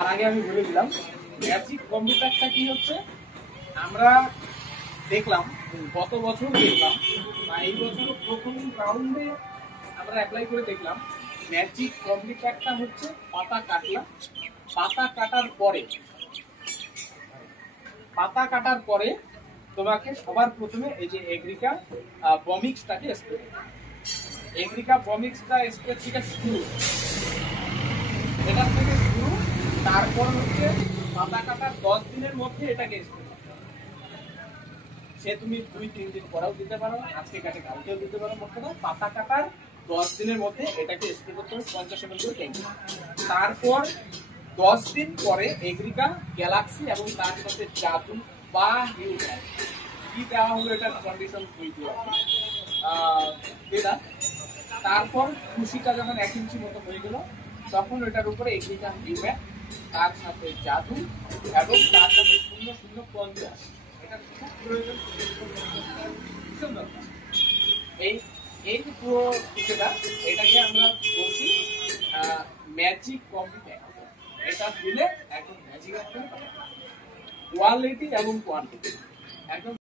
তার আগে আমি বলে দিলাম ম্যাজিক কম্পিউটারটা কি হচ্ছে। আমরা দেখলাম গত বছর দেখলাম বা এই বছর প্রথম রাউন্ডে আমরা অ্যাপ্লাই করে দেখলাম ম্যাজিক কম্পিউটারটা হচ্ছে পাতা কাটলাম। পাতা কাটার পরে তোমাকে সবার প্রথমে এই যে এগ্রিকা বমিক্সটাকে স্প্রে করতে হবে। এগ্রিকা বমিক্সটা স্প্রে থেকে শুরু, এটা থেকে শুরু। তারপর হচ্ছে পাতা কাটার 10 দিনের মধ্যে এটাকে স্প্রে করতে হবে। সে তুমি 2-3 দিন পরেও দিতে পারো, আজকে কাটে কালকেও দিতে পারো। মোট কথা পাতা কাটার 10 দিনের মধ্যে এটাকে স্প্রে করতে হবে 50 ml করে ট্যাঙ্কি। তারপর 10 দিন পরে এগ্রিকা গ্যালাক্সি এবং তার সাথে জাদু বা হিউম্যান কি দেওয়া হলো এটার কন্ডিশন বুঝতে হবে এটা। তারপর খুশিটা যখন 1 ইঞ্চি মতো হয়ে গেল তখন এটার উপরে এগ্রিকা হিউম্যান তার সাথে জাদু এবং তার সাথে 0050 এটা খুব প্রয়োজন। এই এই পুরো বিষয়টা এটাকে আমরা বলছি ম্যাজিক কম্পিউটার। এটা দিলে একদম ম্যাজিক একটা কোয়ালিটি এবং কোয়ান্টিটি একদম